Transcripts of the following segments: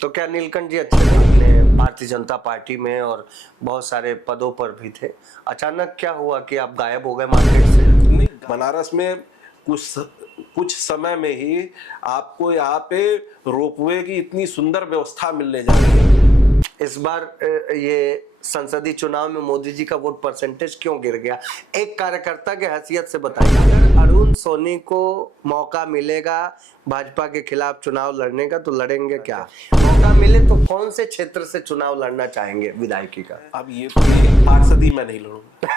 तो क्या नीलकंठ जी अच्छे थे अपने भारतीय जनता पार्टी में और बहुत सारे पदों पर भी थे, अचानक क्या हुआ कि आप गायब हो गए मार्केट से? नहीं, बनारस में कुछ समय में ही आपको यहाँ पे रोपवे की इतनी सुंदर व्यवस्था मिलने जा रही है। इस बार ये संसदीय चुनाव में मोदी जी का वोट परसेंटेज क्यों गिर गया? एक कार्यकर्ता के हैसियत से बताइए, अगर अरुण सोनी को मौका मिलेगा भाजपा के खिलाफ चुनाव लड़ने का तो लड़ेंगे क्या? मौका मिले तो कौन से क्षेत्र से चुनाव लड़ना चाहेंगे विधायकी का? अब ये पार्षदी मैं नहीं लड़ूंगा।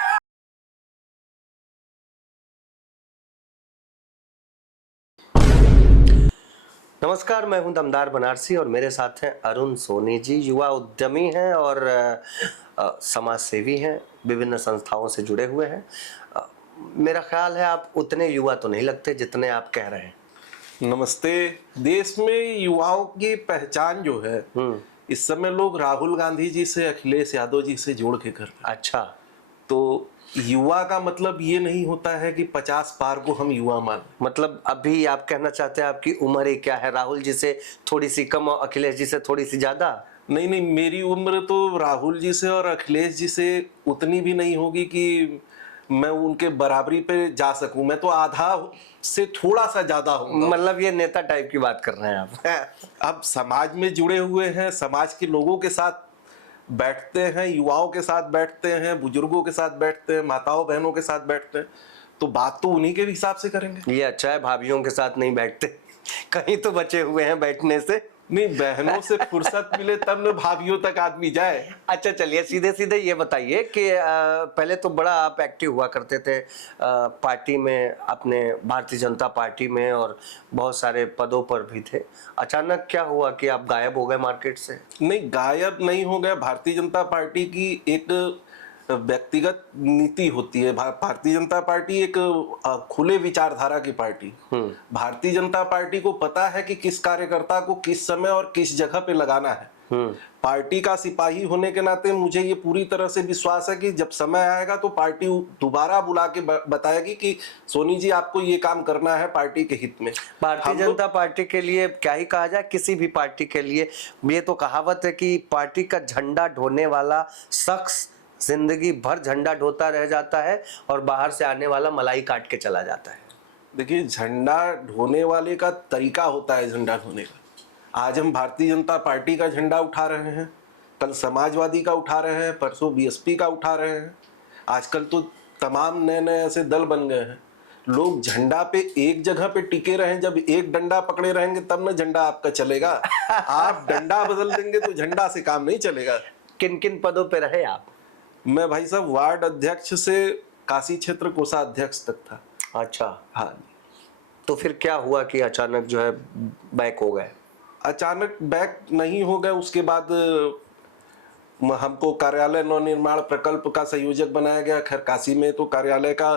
नमस्कार, मैं हूं दमदार बनारसी और मेरे साथ हैं अरुण सोनी जी। युवा उद्यमी हैं और समाज सेवी हैं, विभिन्न संस्थाओं से जुड़े हुए हैं। मेरा ख्याल है आप उतने युवा तो नहीं लगते जितने आप कह रहे हैं। नमस्ते। देश में युवाओं की पहचान जो है इस समय लोग राहुल गांधी जी से, अखिलेश यादव जी से जोड़ के करते हैं। अच्छा, तो युवा का मतलब ये नहीं होता है कि 50 पार को हम युवा मान। मतलब अभी आप कहना चाहते हैं आपकी उम्र ही क्या है? राहुल जी से थोड़ी सी कम और अखिलेश जी से थोड़ी सी ज्यादा? नहीं नहीं, मेरी उम्र तो राहुल जी से और अखिलेश जी से उतनी भी नहीं होगी कि मैं उनके बराबरी पे जा सकूं। मैं तो आधा से थोड़ा सा ज्यादा हूँ। मतलब ये नेता टाइप की बात कर रहे हैं आप? अब समाज में जुड़े हुए हैं, समाज के लोगों के साथ बैठते हैं, युवाओं के साथ बैठते हैं, बुजुर्गों के साथ बैठते हैं, माताओं बहनों के साथ बैठते हैं, तो बात तो उन्हीं के हिसाब से करेंगे। ये अच्छा है, भाभीियों के साथ नहीं बैठते, कहीं तो बचे हुए हैं बैठने से। नहीं, बहनों से फुर्सत मिले तब न भाभीियों तक आदमी जाए। अच्छा चलिए, सीधे सीधे ये बताइए कि पहले तो बड़ा आप एक्टिव हुआ करते थे पार्टी में, अपने भारतीय जनता पार्टी में और बहुत सारे पदों पर भी थे। अचानक क्या हुआ कि आप गायब हो गए मार्केट से? नहीं, गायब नहीं हो गया। भारतीय जनता पार्टी की एक व्यक्तिगत नीति होती है। भारतीय जनता पार्टी एक खुले विचारधारा की पार्टी। भारतीय जनता पार्टी को पता है कि किस कार्यकर्ता को किस समय और किस जगह पे लगाना है। पार्टी का सिपाही होने के नाते मुझे ये पूरी तरह से विश्वास है कि जब समय आएगा तो पार्टी दोबारा बुला के बताएगी कि सोनी जी आपको ये काम करना है पार्टी के हित में। भारतीय जनता पार्टी के लिए क्या ही कहा जाए, किसी भी पार्टी के लिए ये तो कहावत है कि पार्टी का झंडा ढोने वाला शख्स जिंदगी भर झंडा ढोता रह जाता है और बाहर से आने वाला मलाई काट के चला जाता है। देखिए, झंडा ढोने वाले का तरीका होता है झंडा ढोने का। आज हम भारतीय जनता पार्टी का झंडा उठा रहे हैं, कल समाजवादी का उठा रहे हैं, परसों बीएसपी का उठा रहे हैं। आजकल तो तमाम नए नए ऐसे दल बन गए हैं। लोग झंडा पे एक जगह पे टिके रहें, जब एक डंडा पकड़े रहेंगे तब ना झंडा आपका चलेगा। आप डंडा बदल देंगे तो झंडा से काम नहीं चलेगा। किन किन पदों पे रहे आप? मैं भाई साहब वार्ड अध्यक्ष से काशी क्षेत्र कोषाध्यक्ष तक था। अच्छा, हाँ। तो फिर क्या हुआ कि अचानक जो है बैक हो गए? अचानक बैक नहीं हो गए। उसके बाद हमको कार्यालय नवनिर्माण प्रकल्प का संयोजक बनाया गया। खैर, काशी में तो कार्यालय का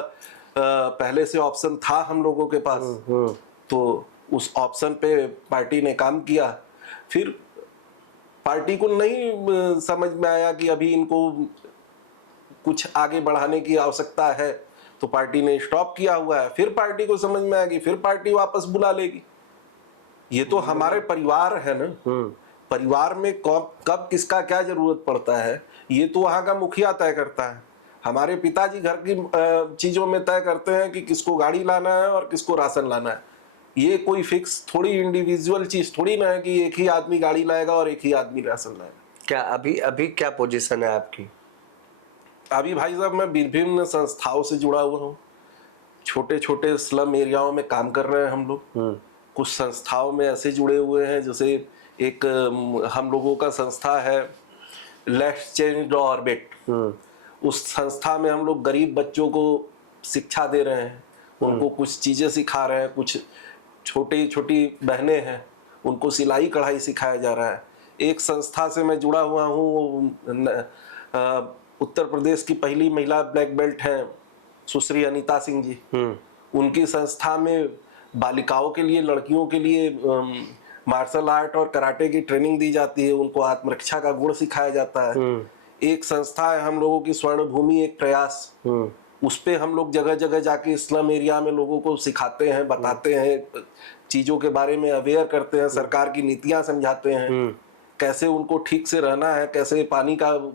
पहले से ऑप्शन था हम लोगों के पास, तो उस ऑप्शन पे पार्टी ने काम किया। फिर पार्टी को नहीं समझ में आया कि अभी इनको कुछ आगे बढ़ाने की आवश्यकता है, तो पार्टी ने स्टॉप किया हुआ है। फिर पार्टी को समझ में आएगी, फिर पार्टी वापस बुला लेगी। ये तो हमारे परिवार है ना। परिवार में कब किसका क्या जरूरत पड़ता है ये तो वहां का मुखिया तय करता है। हमारे पिताजी घर की चीजों में तय करते हैं कि किसको गाड़ी लाना है और किसको राशन लाना है। ये कोई फिक्स थोड़ी इंडिविजुअल चीज थोड़ी ना है कि एक ही आदमी गाड़ी लाएगा और एक ही आदमी राशन लाएगा। क्या अभी क्या पोजीशन है आपकी? अभी भाई साहब मैं विभिन्न संस्थाओं से जुड़ा हुआ हूँ। छोटे छोटे स्लम एरियाओं में काम कर रहे हैं हम लोग। कुछ संस्थाओं में ऐसे जुड़े हुए हैं, जैसे एक हम लोगों का संस्था है लेट्स चेंज द ऑर्बिट। उस संस्था में हम लोग गरीब बच्चों को शिक्षा दे रहे हैं, उनको कुछ चीजें सिखा रहे हैं। कुछ छोटी छोटी बहनें हैं, उनको सिलाई कढ़ाई सिखाया जा रहा है। एक संस्था से मैं जुड़ा हुआ हूँ, उत्तर प्रदेश की पहली महिला ब्लैक बेल्ट हैं सुश्री अनीता सिंह जी। उनकी संस्था में बालिकाओं के लिए, लड़कियों के लिए मार्शल आर्ट और कराटे की ट्रेनिंग दी जाती है। उनको आत्मरक्षा का गुण सिखाया जाता है। एक संस्था है हम लोगों की स्वर्ण भूमि एक प्रयास, उस पे हम लोग जगह जगह जाके इस्लाम एरिया में लोगों को सिखाते हैं, बताते हैं, चीजों के बारे में अवेयर करते हैं, सरकार की नीतियां समझाते हैं। कैसे उनको ठीक से रहना है, कैसे पानी का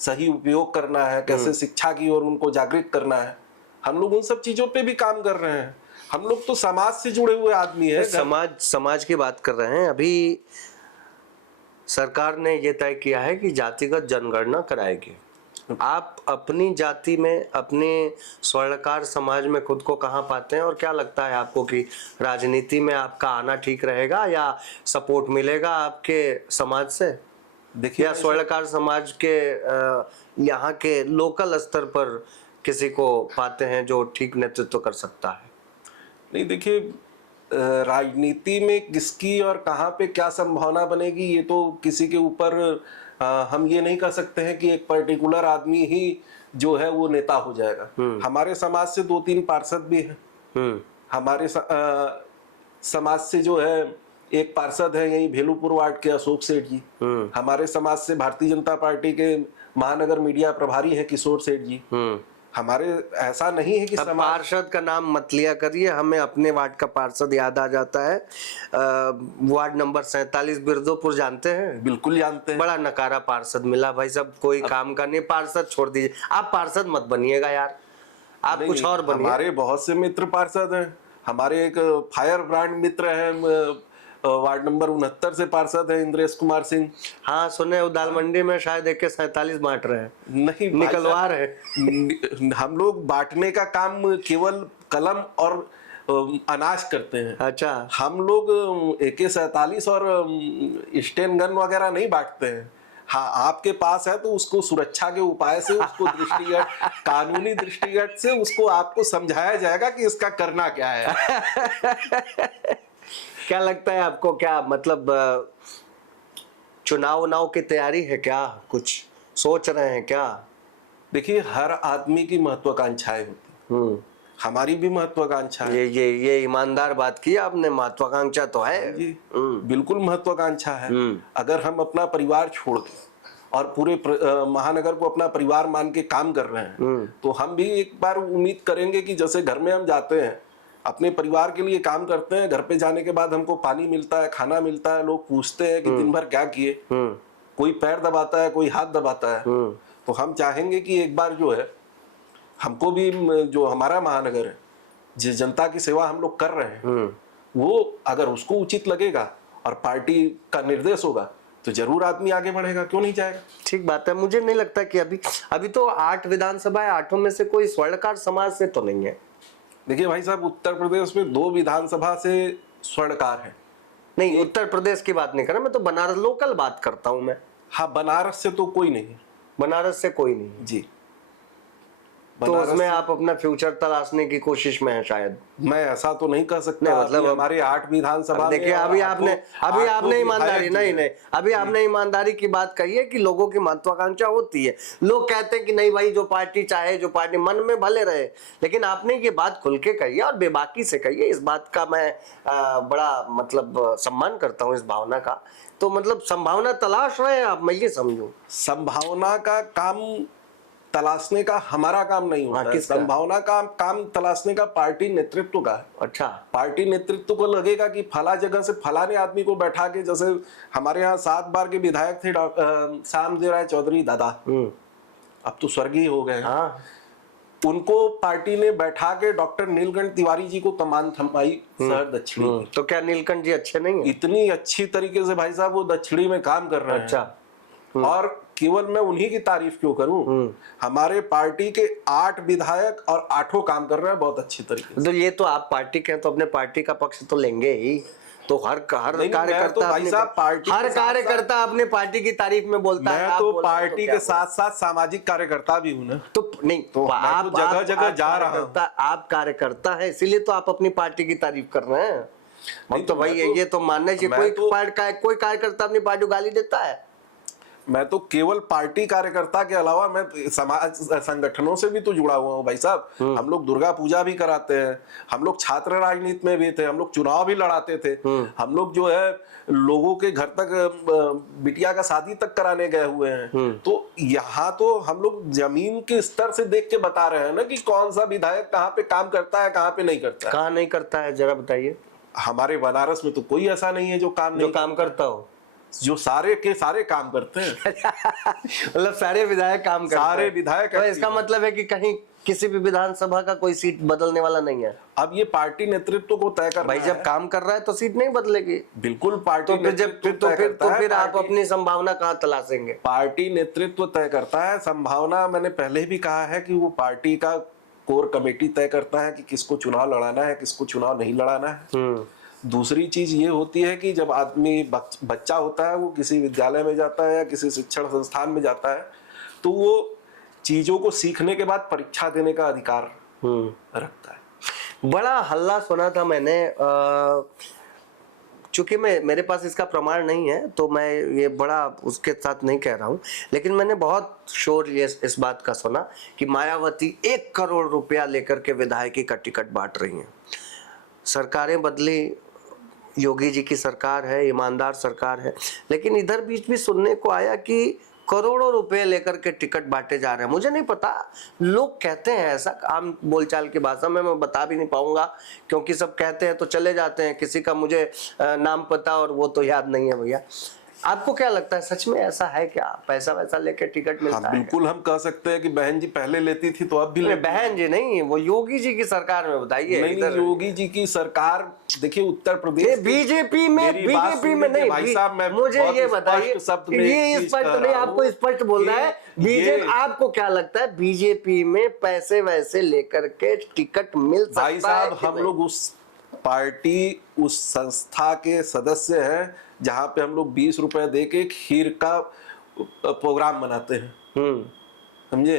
सही उपयोग करना है, कैसे शिक्षा की ओर उनको जागृत करना है, हम लोग उन सब चीजों पे भी काम कर रहे हैं। हम लोग तो समाज से जुड़े हुए आदमी है। समाज की बात कर रहे हैं। अभी सरकार ने ये तय किया है कि जातिगत जनगणना कराएगी। आप अपनी जाति में, अपने स्वर्णकार समाज में खुद को कहाँ पाते हैं, और क्या लगता है आपको कि राजनीति में आपका आना ठीक रहेगा या सपोर्ट मिलेगा आपके समाज से? देखिए, या स्वर्णकार समाज के यहाँ के लोकल स्तर पर किसी को पाते हैं जो ठीक नेतृत्व कर सकता है? नहीं, देखिए, राजनीति में किसकी और कहाँ पे क्या संभावना बनेगी, ये तो किसी के ऊपर हम ये नहीं कह सकते हैं कि एक पर्टिकुलर आदमी ही जो है वो नेता हो जाएगा। हमारे समाज से 2-3 पार्षद भी हैं। हमारे समाज से जो है एक पार्षद है यही भेलूपुर वार्ड के अशोक सेठ जी। हमारे समाज से भारतीय जनता पार्टी के महानगर मीडिया प्रभारी हैं किशोर सेठ जी। हमारे ऐसा नहीं है कि पार्षद का नाम मत लिया करिए, हमें अपने वार्ड का पार्षद याद आ जाता है। वार्ड नंबर 47 बिरदोपुर, जानते हैं? बिल्कुल जानते हैं। बड़ा नकारा पार्षद मिला भाई साहब, कोई काम का नहीं। पार्षद छोड़ दीजिए, आप पार्षद मत बनिएगा यार, आप कुछ और बनिए। हमारे बहुत से मित्र पार्षद हैं। हमारे एक फायर ब्रांड मित्र हैं, वार्ड नंबर 69 से पार्षद है इंद्रेश कुमार सिंह। हाँ सुने, वो दाल मंडी में शायद एक के 47 बांट रहे हैं। नहीं, निकलवा रहे। हम लोग बांटने का काम केवल कलम और अनाज करते हैं। अच्छा, हम लोग AK-47 और स्टेन गन वगैरह नहीं बांटते हैं। हाँ, आपके पास है तो उसको सुरक्षा के उपाय से, उसको दृष्टिगत, कानूनी दृष्टिगत से उसको आपको समझाया जाएगा कि इसका करना क्या है। क्या लगता है आपको, क्या मतलब चुनाव की तैयारी है क्या? कुछ सोच रहे हैं क्या? देखिए, हर आदमी की महत्वाकांक्षाएं होती, हमारी भी महत्वाकांक्षा है। ये ईमानदार बात की आपने, महत्वाकांक्षा तो है जी, बिल्कुल महत्वाकांक्षा है। अगर हम अपना परिवार छोड़ के और पूरे महानगर को अपना परिवार मान के काम कर रहे हैं, तो हम भी एक बार उम्मीद करेंगे कि जैसे घर में हम जाते हैं, अपने परिवार के लिए काम करते हैं, घर पे जाने के बाद हमको पानी मिलता है, खाना मिलता है, लोग पूछते हैं कि दिन भर क्या किए, कोई पैर दबाता है, कोई हाथ दबाता है, तो हम चाहेंगे कि एक बार जो है हमको भी, जो हमारा महानगर है, जिस जनता की सेवा हम लोग कर रहे हैं, वो अगर उसको उचित लगेगा और पार्टी का निर्देश होगा तो जरूर आदमी आगे बढ़ेगा, क्यों नहीं जाएगा। ठीक बात है। मुझे नहीं लगता कि अभी तो 8 विधानसभा है, 8 में से कोई स्वर्णकार समाज से तो नहीं है। देखिए भाई साहब, उत्तर प्रदेश में 2 विधानसभा से स्वर्णकार है। नहीं, उत्तर प्रदेश की बात नहीं कर रहा मैं, तो बनारस लोकल बात करता हूं मैं। हाँ, बनारस से तो कोई नहीं है। बनारस से कोई नहीं जी, तो उसमें आप अपना फ्यूचर तलाशने की कोशिश में हैं शायद। मैं ऐसा तो नहीं कह सकता। मतलब हमारे 8 विधानसभा, देखिए अभी आपने ईमानदारी नहीं अभी आपने ईमानदारी की बात कही है कि लोगों की महत्वाकांक्षा होती है। लोग कहते हैं कि नहीं भाई, जो पार्टी चाहे, जो पार्टी मन में भले रहे, लेकिन आपने ये बात खुल के कही है और बेबाकी से कही है। इस बात का मैं बड़ा मतलब सम्मान करता हूँ, इस भावना का। तो मतलब संभावना तलाश रहे हैं आप, मैं ये समझूं। संभावना का काम तलाशने का हमारा काम नहीं होता है। संभावना का काम तलाशने का पार्टी नेतृत्व का है। अच्छा, पार्टी नेतृत्व को लगेगा कि फला जगह से फलाने आदमी को बैठा के, जैसे हमारे यहाँ 7 बार के विधायक थे श्यामदेव राय चौधरी दादा, अब तो स्वर्गीय हो गए। हाँ, उनको पार्टी ने बैठा के डॉक्टर नीलकंठ तिवारी जी को कमान थमाई शहर दक्षिणी। तो क्या नीलकंठ जी अच्छे नहीं है? इतनी अच्छी तरीके से भाई साहब वो दक्षिणी में काम कर रहे हैं। अच्छा, और केवल मैं उन्हीं की तारीफ क्यों करूं, हमारे पार्टी के 8 विधायक और 8 काम कर रहे हैं बहुत अच्छी तरीके से। तो ये तो आप पार्टी के हैं तो अपने पार्टी का पक्ष तो लेंगे ही। तो हर कार्यकर्ता अपने पार्टी की तारीफ में बोलता है। मैं तो पार्टी के साथ साथ सामाजिक कार्यकर्ता भी हूँ ना। तो नहीं, तो आप जगह जगह जा रहा हूँ। आप कार्यकर्ता है, इसीलिए तो आप अपनी पार्टी की तारीफ कर रहे हैं। हम तो भाई ये तो मानना चाहिए, कोई कार्यकर्ता अपनी पार्टी को गाली देता है? मैं तो केवल पार्टी कार्यकर्ता के अलावा मैं समाज संगठनों से भी तो जुड़ा हुआ हूँ भाई साहब। हम लोग दुर्गा पूजा भी कराते हैं, हम लोग छात्र राजनीति में भी थे, हम लोग चुनाव भी लड़ाते थे, हम लोग जो है लोगों के घर तक बिटिया का शादी तक कराने गए हुए हैं। तो यहाँ तो हम लोग जमीन के स्तर से देख के बता रहे हैं ना कि कौन सा विधायक कहाँ पे काम करता है, कहाँ पे नहीं करता है। कहाँ नहीं करता है, जरा बताइए। हमारे बनारस में तो कोई ऐसा नहीं है जो काम करता हो। जो सारे के सारे काम करते हैं। मतलब सारे विधायक काम करते सारे हैं। विधायक तो इसका मतलब है कि कहीं किसी भी विधानसभा का कोई सीट बदलने वाला नहीं है। अब ये पार्टी नेतृत्व को तय करना भाई जब है। काम कर रहा है तो सीट नहीं बदलेगी। बिल्कुल पार्टी तो फिर जब नेतृत्व तय करता है, फिर आप पार्टी- अपनी संभावना कहाँ तलाशेंगे? पार्टी नेतृत्व तय करता है। संभावना मैंने पहले भी कहा है कि वो पार्टी का कोर कमेटी तय करता है कि किसको चुनाव लड़ाना है, किसको चुनाव नहीं लड़ाना है। दूसरी चीज ये होती है कि जब आदमी बच्चा होता है, वो किसी विद्यालय में जाता है या किसी शिक्षण संस्थान में जाता है, तो वो चीजों को सीखने के बाद परीक्षा देने का अधिकार रखता है। बड़ा हल्ला सुना था मैंने, चूंकि मेरे पास इसका प्रमाण नहीं है तो मैं ये बड़ा उसके साथ नहीं कह रहा हूँ, लेकिन मैंने बहुत शोर ये इस बात का सुना कि मायावती 1 करोड़ रुपया लेकर के विधायकी का टिकट बांट रही हैं। सरकारें बदली, योगी जी की सरकार है, ईमानदार सरकार है, लेकिन इधर बीच भी सुनने को आया कि करोड़ों रुपए लेकर के टिकट बांटे जा रहे हैं। मुझे नहीं पता, लोग कहते हैं ऐसा, आम बोलचाल की भाषा में मैं बता भी नहीं पाऊंगा क्योंकि सब कहते हैं तो चले जाते हैं, किसी का मुझे नाम पता और वो तो याद नहीं है भैया। आपको क्या लगता है, सच में ऐसा है क्या? पैसा वैसा लेके टिकट मिलता है? बिल्कुल हम कह सकते हैं कि बहन जी पहले लेती थी तो अब भी लेती। बहन जी नहीं, वो योगी जी की सरकार में बताइए। नहीं, योगी जी की सरकार, देखिए उत्तर प्रदेश बीजेपी में नहीं, भाई साहब, मैं मुझे ये बताइए, ये स्पष्ट नहीं, आपको स्पष्ट बोलना है। बीजेपी, आपको क्या लगता है बीजेपी में पैसे वैसे लेकर के टिकट मिल सकता है? भाई साहब, हम लोग उस पार्टी, उस संस्था के सदस्य हैं जहां पे हम लोग 20 रुपए दे के खीर का प्रोग्राम बनाते हैं। समझे?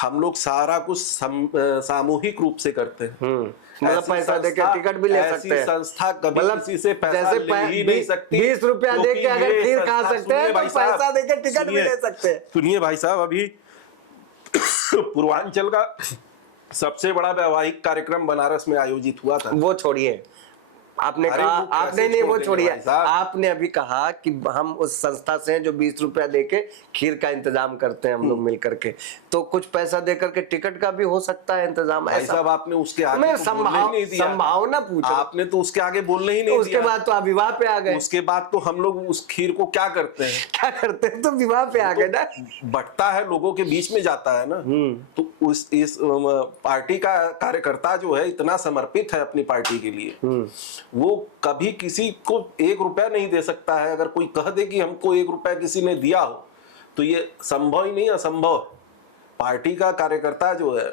हम लोग सारा कुछ सामूहिक रूप से करते हैं। मतलब पैसा देके टिकट भी ले सकते हैं। संस्था कभी किसी से पैसा ले ही नहीं सकती। 20 रुपया दे के अगर खीर खा सकते हैं तो पैसा देके टिकट भी ले सकते हैं। सुनिए भाई साहब, अभी पूर्वांचल का सबसे बड़ा वैवाहिक कार्यक्रम बनारस में आयोजित हुआ था। वो छोड़िए, आपने कहा, आपने नहीं, वो छोड़िए, आपने अभी कहा कि हम उस संस्था से हैं जो 20 रुपया देके खीर का इंतजाम करते हैं हम लोग मिल करके, तो कुछ पैसा दे करके टिकट का भी हो सकता है इंतजाम। ऐसा साहब आपने उसके आगे तो संभावना पूछा, आपने तो उसके आगे बोलने ही नहीं दिया। उसके बाद तो आप विवाह पे आ गए। उसके बाद तो हम लोग उस खीर को क्या करते हैं, तो विवाह पे आ गए ना। बंटता है, लोगों के बीच में जाता है ना। तो इस पार्टी का कार्यकर्ता जो है इतना समर्पित है अपनी पार्टी के लिए, वो कभी किसी को 1 रुपया नहीं दे सकता है। अगर कोई कह दे कि हमको 1 रुपया किसी ने दिया हो तो ये संभव ही नहीं, असंभव। पार्टी का कार्यकर्ता जो है,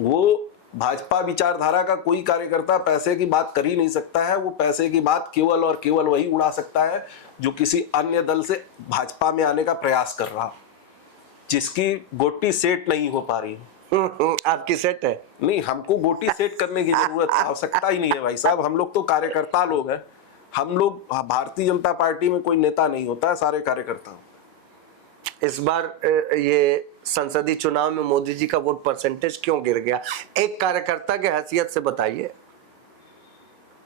वो भाजपा विचारधारा का कोई कार्यकर्ता पैसे की बात कर ही नहीं सकता है। वो पैसे की बात केवल और केवल वही उड़ा सकता है जो किसी अन्य दल से भाजपा में आने का प्रयास कर रहा, जिसकी गोटी सेट नहीं हो पा रही। आपकी सेट है? नहीं, हमको गोटी सेट करने की जरूरत, आवश्यकता ही नहीं है भाई साहब। हम लोग तो कार्यकर्ता लोग हैं। हम लोग, भारतीय जनता पार्टी में कोई नेता नहीं होता है, सारे कार्यकर्ता। इस बार ये संसदीय चुनाव में मोदी जी का वोट परसेंटेज क्यों गिर गया, एक कार्यकर्ता के हैसियत से बताइए।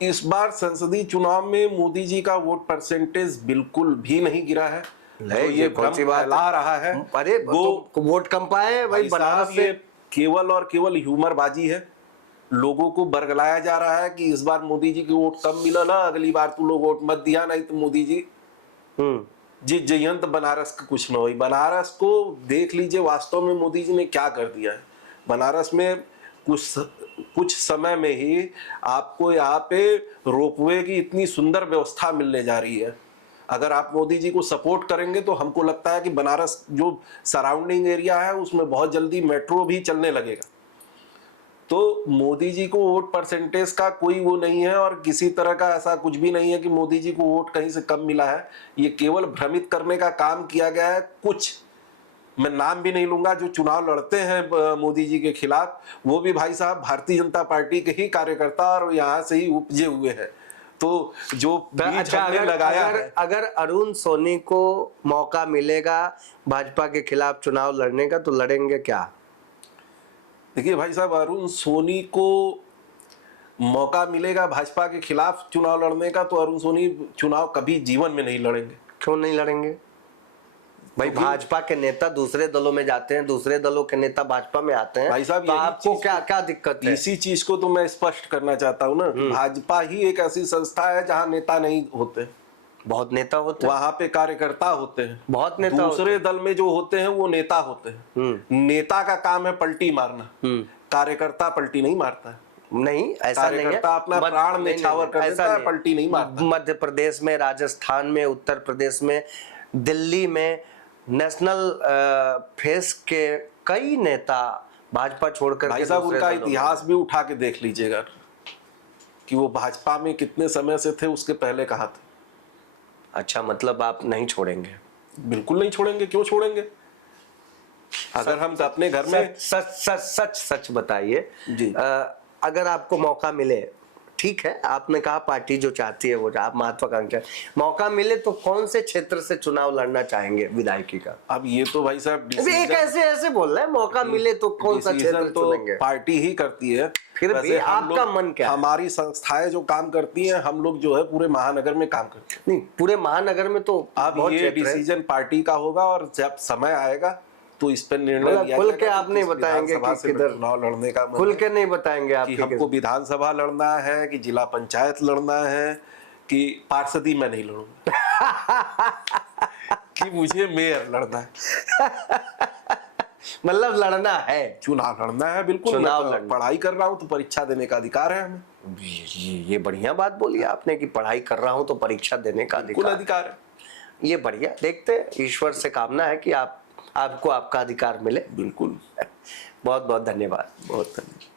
इस बार संसदीय चुनाव में मोदी जी का वोट परसेंटेज बिल्कुल भी नहीं गिरा है। तो ये कौन सी बात फैला रहा है, अरे वो वोट कम पाए भाई बनारस से। केवल और केवल ह्यूमरबाजी है। लोगों को बरगलाया जा रहा है कि इस बार मोदी जी की वोट कम मिला ना, अगली बार तू लोग वोट मत दिया, नहीं तो मोदी जी जी जयंत बनारस का कुछ न हो। बनारस को देख लीजिए वास्तव में मोदी जी ने क्या कर दिया है। बनारस में कुछ समय में ही आपको यहाँ पे रोपवे की इतनी सुंदर व्यवस्था मिलने जा रही है। अगर आप मोदी जी को सपोर्ट करेंगे तो हमको लगता है कि बनारस जो सराउंडिंग एरिया है उसमें बहुत जल्दी मेट्रो भी चलने लगेगा। तो मोदी जी को वोट परसेंटेज का कोई वो नहीं है और किसी तरह का ऐसा कुछ भी नहीं है कि मोदी जी को वोट कहीं से कम मिला है। ये केवल भ्रमित करने का काम किया गया है। कुछ, मैं नाम भी नहीं लूंगा, जो चुनाव लड़ते हैं मोदी जी के खिलाफ, वो भी भाई साहब भारतीय जनता पार्टी के ही कार्यकर्ता और यहाँ से ही उपजे हुए हैं। तो जो बीज हमने लगाया है, अगर अरुण सोनी को मौका मिलेगा भाजपा के खिलाफ चुनाव लड़ने का तो लड़ेंगे क्या? देखिए भाई साहब, अरुण सोनी को मौका मिलेगा भाजपा के खिलाफ चुनाव लड़ने का तो अरुण सोनी चुनाव कभी जीवन में नहीं लड़ेंगे। क्यों नहीं लड़ेंगे भाई? भाजपा के नेता दूसरे दलों में जाते हैं, दूसरे दलों के नेता भाजपा में आते हैं। भाई साहब, तो आपको क्या दिक्कत है? इसी चीज को तो मैं स्पष्ट करना चाहता हूँ ना, भाजपा ही एक ऐसी संस्था है जहाँ नेता नहीं होते। बहुत नेता होते हैं, वहां पे कार्यकर्ता होते हैं, बहुत नेता होते दूसरे दल में जो होते हैं वो नेता होते हैं। नेता का काम है पलटी मारना, कार्यकर्ता पलटी नहीं मारता है। नहीं, ऐसा नहीं है। कार्यकर्ता अपना प्राण न्यौछावर कर देता है, पलटी नहीं मारता। मध्य प्रदेश में, राजस्थान में, उत्तर प्रदेश में, दिल्ली में नेशनल फेस के कई नेता भाजपा छोड़कर भाई साहब उनका इतिहास भी उठा के देख लीजिएगा कि वो भाजपा में कितने समय से थे, उसके पहले कहाँ थे। अच्छा, मतलब आप नहीं छोड़ेंगे? बिल्कुल नहीं छोड़ेंगे, क्यों छोड़ेंगे? अगर हम अपने घर में सच बताइए जी। अगर आपको मौका मिले, ठीक है, आपने कहा पार्टी जो चाहती है वो, आप महत्वाकांक्षा, मौका मिले तो कौन से क्षेत्र से चुनाव लड़ना चाहेंगे विधायकी का? अब ये तो भाई साहब एक ऐसे बोल रहे हैं, मौका मिले तो कौन सा क्षेत्र तो चुनेंगे? पार्टी ही करती है। फिर भी आपका मन क्या है? हमारी संस्थाएं जो काम करती हैं, हम लोग जो है पूरे महानगर में काम करते हैं। नहीं, पूरे महानगर में तो अब ये डिसीजन पार्टी का होगा और जब समय आएगा तो इस पर निर्णय लिया खुल के जाएगा आप नहीं बताएंगे कि किधर चुनाव लड़ने का मन खुल है, के नहीं बताएंगे आप कि हमको विधानसभा लड़ना है, कि जिला पंचायत लड़ना है, कि पार्षदी में नहीं लड़ूंगा कि मुझे मेयर लड़ना है। मतलब लड़ना है, चुनाव लड़ना है, बिल्कुल। चुनाव मैं पढ़ाई कर रहा हूँ तो परीक्षा देने का अधिकार है हमें। ये बढ़िया बात बोली आपने कि पढ़ाई कर रहा हूँ तो परीक्षा देने का अधिकार है। ये बढ़िया, देखते ईश्वर से कामना है कि आपको आपका अधिकार मिले। बिल्कुल। बहुत बहुत धन्यवाद। बहुत धन्यवाद।